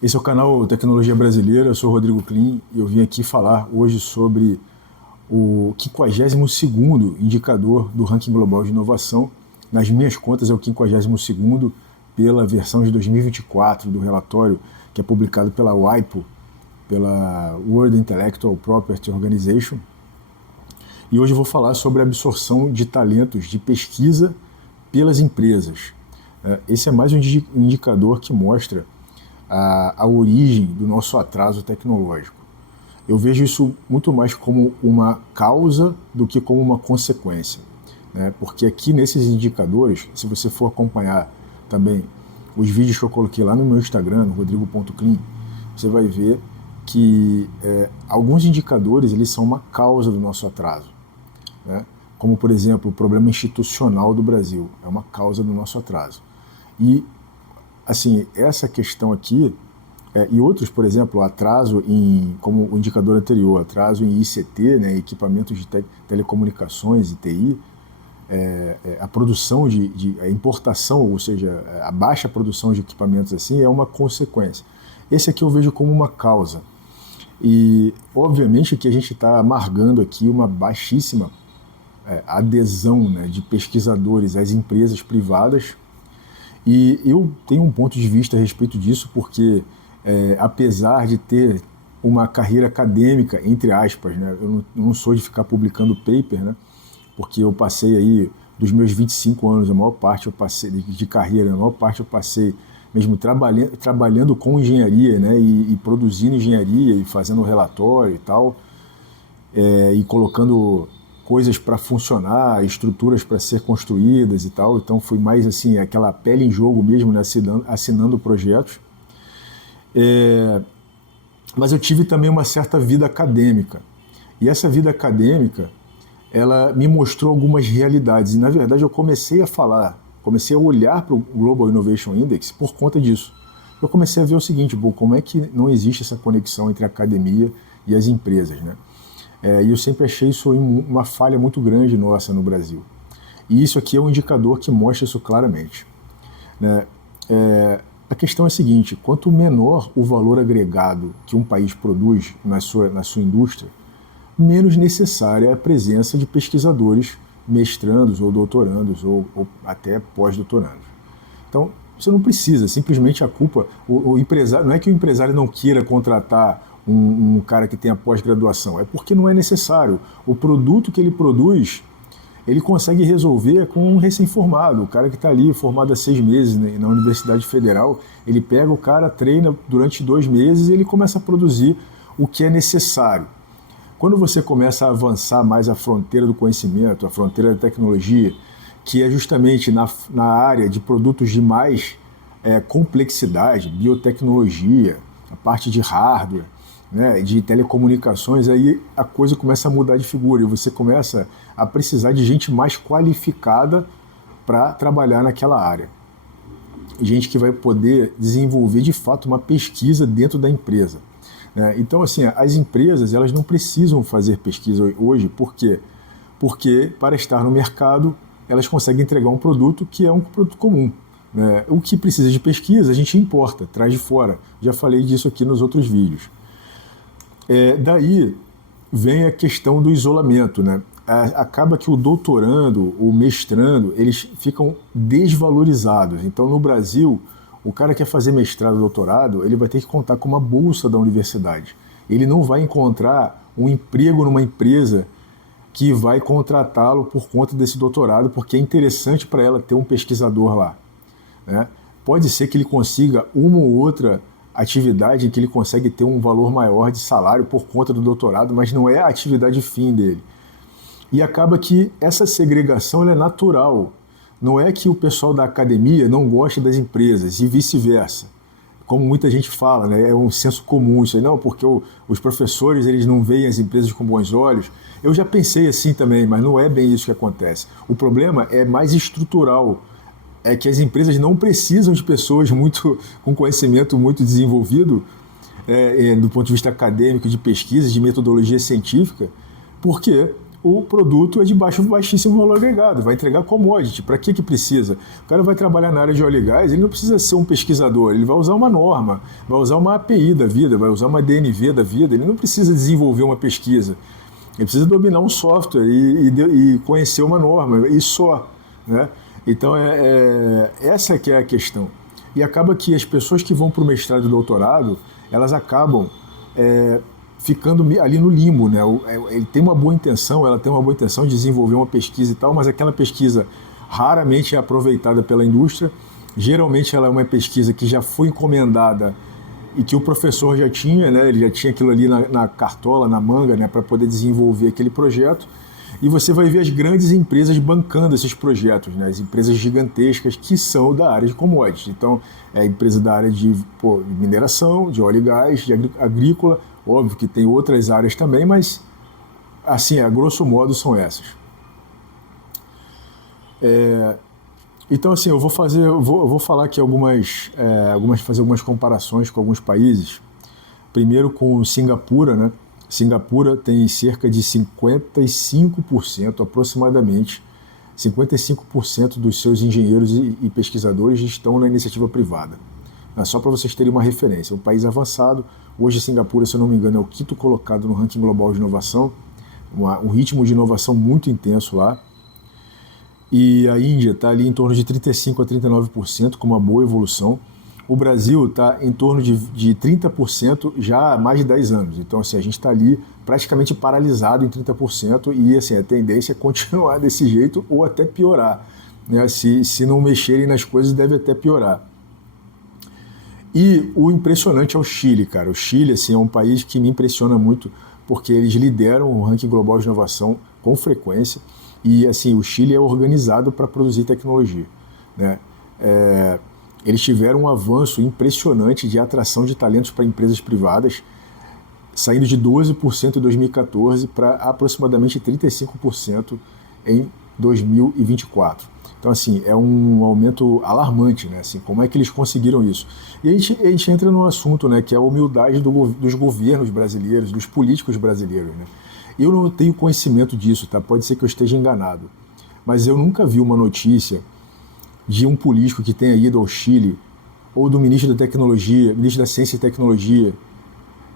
Esse é o canal Tecnologia Brasileira, eu sou o Rodrigo Klim e eu vim aqui falar hoje sobre o 52º indicador do ranking global de inovação. Nas minhas contas é o 52º pela versão de 2024 do relatório que é publicado pela WIPO, pela World Intellectual Property Organization. E hoje eu vou falar sobre a absorção de talentos de pesquisa pelas empresas. Esse é mais um indicador que mostra a origem do nosso atraso tecnológico. Eu vejo isso muito mais como uma causa do que como uma consequência, né? Porque aqui nesses indicadores, se você for acompanhar também os vídeos que eu coloquei lá no meu Instagram, no rodrigo.clean, você vai ver que alguns indicadores eles são uma causa do nosso atraso, né? Como, por exemplo, o problema institucional do Brasil é uma causa do nosso atraso. E assim, essa questão aqui, e outros, por exemplo, atraso como o indicador anterior, atraso em ICT, né, equipamentos de telecomunicações e TI, a produção a importação, ou seja, a baixa produção de equipamentos assim é uma consequência. Esse aqui eu vejo como uma causa. E, obviamente, que a gente está amargando aqui uma baixíssima adesão, né, de pesquisadores às empresas privadas. E eu tenho um ponto de vista a respeito disso, porque apesar de ter uma carreira acadêmica, entre aspas, né, eu não sou de ficar publicando paper, né, porque eu passei aí, dos meus 25 anos, a maior parte eu passei de carreira, a maior parte eu passei mesmo trabalhando com engenharia, né, e produzindo engenharia e fazendo relatório e tal, e colocando coisas para funcionar, estruturas para ser construídas e tal. Então foi mais assim, aquela pele em jogo mesmo, né, assinando projetos. Mas eu tive também uma certa vida acadêmica. E essa vida acadêmica, ela me mostrou algumas realidades. E na verdade eu comecei a olhar para o Global Innovation Index por conta disso. Eu comecei a ver o seguinte, como é que não existe essa conexão entre a academia e as empresas, né? E eu sempre achei isso uma falha muito grande nossa no Brasil. E isso aqui é um indicador que mostra isso claramente, né? A questão é a seguinte, quanto menor o valor agregado que um país produz na sua indústria, menos necessária é a presença de pesquisadores mestrandos ou doutorandos ou até pós-doutorandos. Então, você não precisa, simplesmente a culpa, o empresário, não é que o empresário não queira contratar um cara que tenha pós-graduação, é porque não é necessário. O produto que ele produz, ele consegue resolver com um recém-formado. O cara que está ali formado há 6 meses na Universidade Federal, ele pega o cara, treina durante 2 meses e ele começa a produzir o que é necessário. Quando você começa a avançar mais a fronteira do conhecimento, a fronteira da tecnologia, que é justamente na área de produtos de mais complexidade, biotecnologia, a parte de hardware, né, de telecomunicações, aí a coisa começa a mudar de figura e você começa a precisar de gente mais qualificada para trabalhar naquela área. Gente que vai poder desenvolver de fato uma pesquisa dentro da empresa, né? Então, assim, as empresas elas não precisam fazer pesquisa hoje, por quê? Porque para estar no mercado elas conseguem entregar um produto que é um produto comum, né? O que precisa de pesquisa a gente importa, traz de fora. Já falei disso aqui nos outros vídeos. Daí vem a questão do isolamento, né? Acaba que o doutorando, o mestrando, eles ficam desvalorizados. Então, no Brasil, o cara que quer fazer mestrado, doutorado, ele vai ter que contar com uma bolsa da universidade. Ele não vai encontrar um emprego numa empresa que vai contratá-lo por conta desse doutorado, porque é interessante para ela ter um pesquisador lá, né? Pode ser que ele consiga uma ou outra atividade em que ele consegue ter um valor maior de salário por conta do doutorado, mas não é a atividade fim dele. E acaba que essa segregação ela é natural. Não é que o pessoal da academia não goste das empresas e vice-versa. Como muita gente fala, né? É um senso comum isso aí, não, porque os professores eles não veem as empresas com bons olhos. Eu já pensei assim também, mas não é bem isso que acontece. O problema é mais estrutural. É que as empresas não precisam de pessoas com conhecimento muito desenvolvido do ponto de vista acadêmico, de pesquisa, de metodologia científica, porque o produto é de baixíssimo valor agregado, vai entregar commodity. Para que precisa? O cara vai trabalhar na área de óleo e gás, ele não precisa ser um pesquisador, ele vai usar uma norma, vai usar uma API da vida, vai usar uma DNV da vida, ele não precisa desenvolver uma pesquisa. Ele precisa dominar um software e conhecer uma norma, e só. Né? Então, essa que é a questão. E acaba que as pessoas que vão para o mestrado e doutorado, elas acabam ficando ali no limbo. Né? Ele tem uma boa intenção, ela tem uma boa intenção de desenvolver uma pesquisa e tal, mas aquela pesquisa raramente é aproveitada pela indústria. Geralmente ela é uma pesquisa que já foi encomendada e que o professor já tinha, né? Ele já tinha aquilo ali na cartola, na manga, né? Para poder desenvolver aquele projeto. E você vai ver as grandes empresas bancando esses projetos, né? As empresas gigantescas que são da área de commodities. Então, é a empresa da área de mineração, de óleo e gás, de agrícola. Óbvio que tem outras áreas também, mas, assim, a grosso modo, são essas. Então, assim, eu vou falar aqui fazer algumas comparações com alguns países. Primeiro com Singapura, né? Singapura tem cerca de 55%, aproximadamente, 55% dos seus engenheiros e pesquisadores estão na iniciativa privada. Só para vocês terem uma referência, é um país avançado. Hoje, Singapura, se eu não me engano, é o quinto colocado no ranking global de inovação, um ritmo de inovação muito intenso lá. E a Índia está ali em torno de 35% a 39%, com uma boa evolução. O Brasil está em torno de 30% já há mais de 10 anos. Então, assim, a gente está ali praticamente paralisado em 30% e assim, a tendência é continuar desse jeito ou até piorar. Né? Se não mexerem nas coisas, deve até piorar. E o impressionante é o Chile, cara. O Chile, assim, é um país que me impressiona muito porque eles lideram o ranking global de inovação com frequência. E assim, o Chile é organizado para produzir tecnologia. Né? Eles tiveram um avanço impressionante de atração de talentos para empresas privadas, saindo de 12% em 2014 para aproximadamente 35% em 2024. Então, assim, é um aumento alarmante, né? Assim, como é que eles conseguiram isso? E a gente entra num assunto, né, que é a humildade dos governos brasileiros, dos políticos brasileiros, né? Eu não tenho conhecimento disso, tá? Pode ser que eu esteja enganado, mas eu nunca vi uma notícia de um político que tenha ido ao Chile, ou do ministro da Tecnologia, ministro da Ciência e Tecnologia,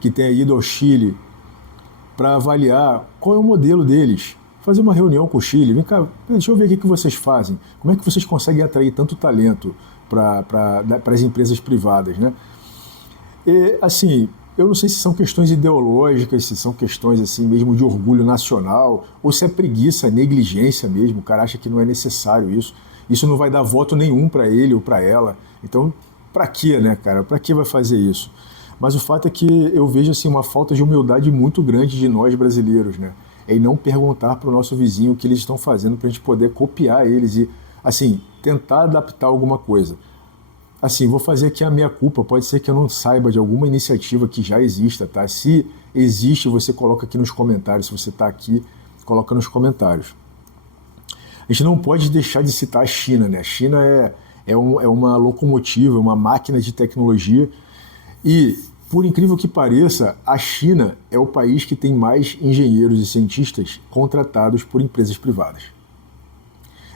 que tenha ido ao Chile para avaliar qual é o modelo deles, fazer uma reunião com o Chile, vem cá, deixa eu ver o que vocês fazem, como é que vocês conseguem atrair tanto talento para as empresas privadas, né? E, assim, eu não sei se são questões ideológicas, se são questões assim mesmo de orgulho nacional, ou se é preguiça, negligência mesmo, o cara acha que não é necessário isso. Isso não vai dar voto nenhum para ele ou para ela. Então, para quê, né, cara? Para que vai fazer isso? Mas o fato é que eu vejo assim uma falta de humildade muito grande de nós brasileiros, né? Em não perguntar para o nosso vizinho o que eles estão fazendo para a gente poder copiar eles e, assim, tentar adaptar alguma coisa. Assim, vou fazer aqui a minha culpa, pode ser que eu não saiba de alguma iniciativa que já exista, tá? Se existe, você coloca aqui nos comentários, se você está aqui, coloca nos comentários. A gente não pode deixar de citar a China, né? A China é uma locomotiva, uma máquina de tecnologia e, por incrível que pareça, a China é o país que tem mais engenheiros e cientistas contratados por empresas privadas.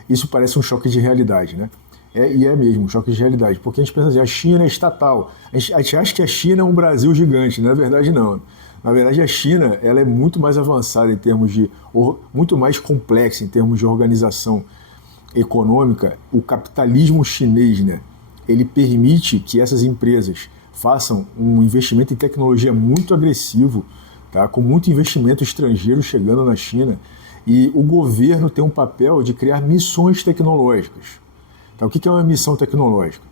Isso parece um choque de realidade, né? E é mesmo, um choque de realidade, porque a gente pensa assim, a China é estatal, a gente acha que a China é um Brasil gigante, na verdade não. Na verdade a China ela é muito mais avançada em termos de, muito mais complexa em termos de organização econômica. O capitalismo chinês, né, ele permite que essas empresas façam um investimento em tecnologia muito agressivo, tá, com muito investimento estrangeiro chegando na China, e o governo tem um papel de criar missões tecnológicas. Então, o que é uma missão tecnológica?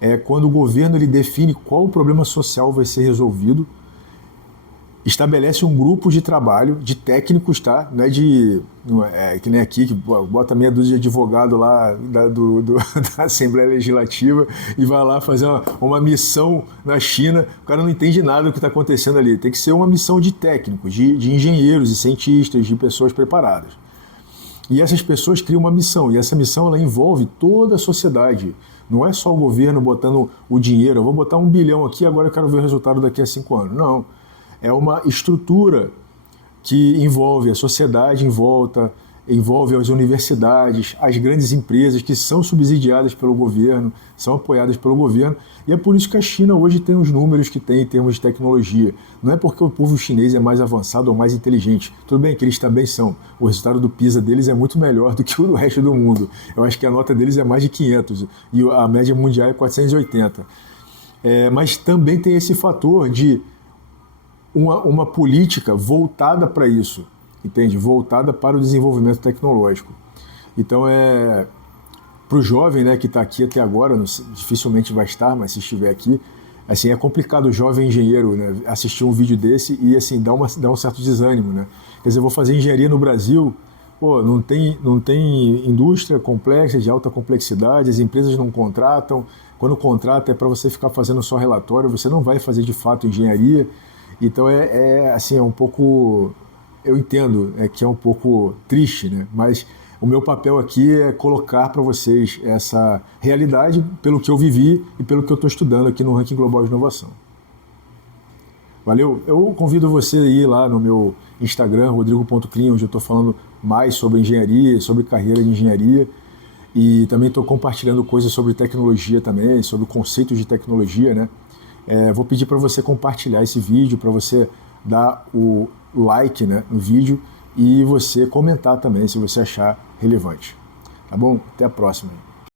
É quando o governo ele define qual o problema social vai ser resolvido, estabelece um grupo de trabalho de técnicos, tá? Não é que nem aqui, que bota meia dúzia de advogado lá da Assembleia Legislativa e vai lá fazer uma missão na China, o cara não entende nada do que está acontecendo ali. Tem que ser uma missão de técnicos, de engenheiros e cientistas, de pessoas preparadas. E essas pessoas criam uma missão, e essa missão ela envolve toda a sociedade. Não é só o governo botando o dinheiro, eu vou botar 1 bilhão aqui, agora eu quero ver o resultado daqui a 5 anos. Não, é uma estrutura que envolve a sociedade em volta, envolve as universidades, as grandes empresas que são subsidiadas pelo governo, são apoiadas pelo governo, e é por isso que a China hoje tem os números que tem em termos de tecnologia. Não é porque o povo chinês é mais avançado ou mais inteligente. Tudo bem que eles também são. O resultado do PISA deles é muito melhor do que o do resto do mundo. Eu acho que a nota deles é mais de 500 e a média mundial é 480. Mas também tem esse fator de uma política voltada para isso, entende? Voltada para o desenvolvimento tecnológico. Então, para o jovem, né, que está aqui até agora, dificilmente vai estar, mas se estiver aqui, assim, é complicado o jovem engenheiro, né, assistir um vídeo desse e assim, dá um certo desânimo. Né? Quer dizer, eu vou fazer engenharia no Brasil, pô, não tem indústria complexa, de alta complexidade, as empresas não contratam, quando contrata é para você ficar fazendo só relatório, você não vai fazer de fato engenharia. Então assim, é um pouco, eu entendo que é um pouco triste, né? Mas o meu papel aqui é colocar para vocês essa realidade pelo que eu vivi e pelo que eu estou estudando aqui no Ranking Global de Inovação. Valeu? Eu convido você a ir lá no meu Instagram, rodrigo.clean, onde eu estou falando mais sobre engenharia, sobre carreira de engenharia, e também estou compartilhando coisas sobre tecnologia também, sobre conceitos de tecnologia, né? Vou pedir para você compartilhar esse vídeo, para você dar o like, né, no vídeo e você comentar também se você achar relevante. Tá bom? Até a próxima.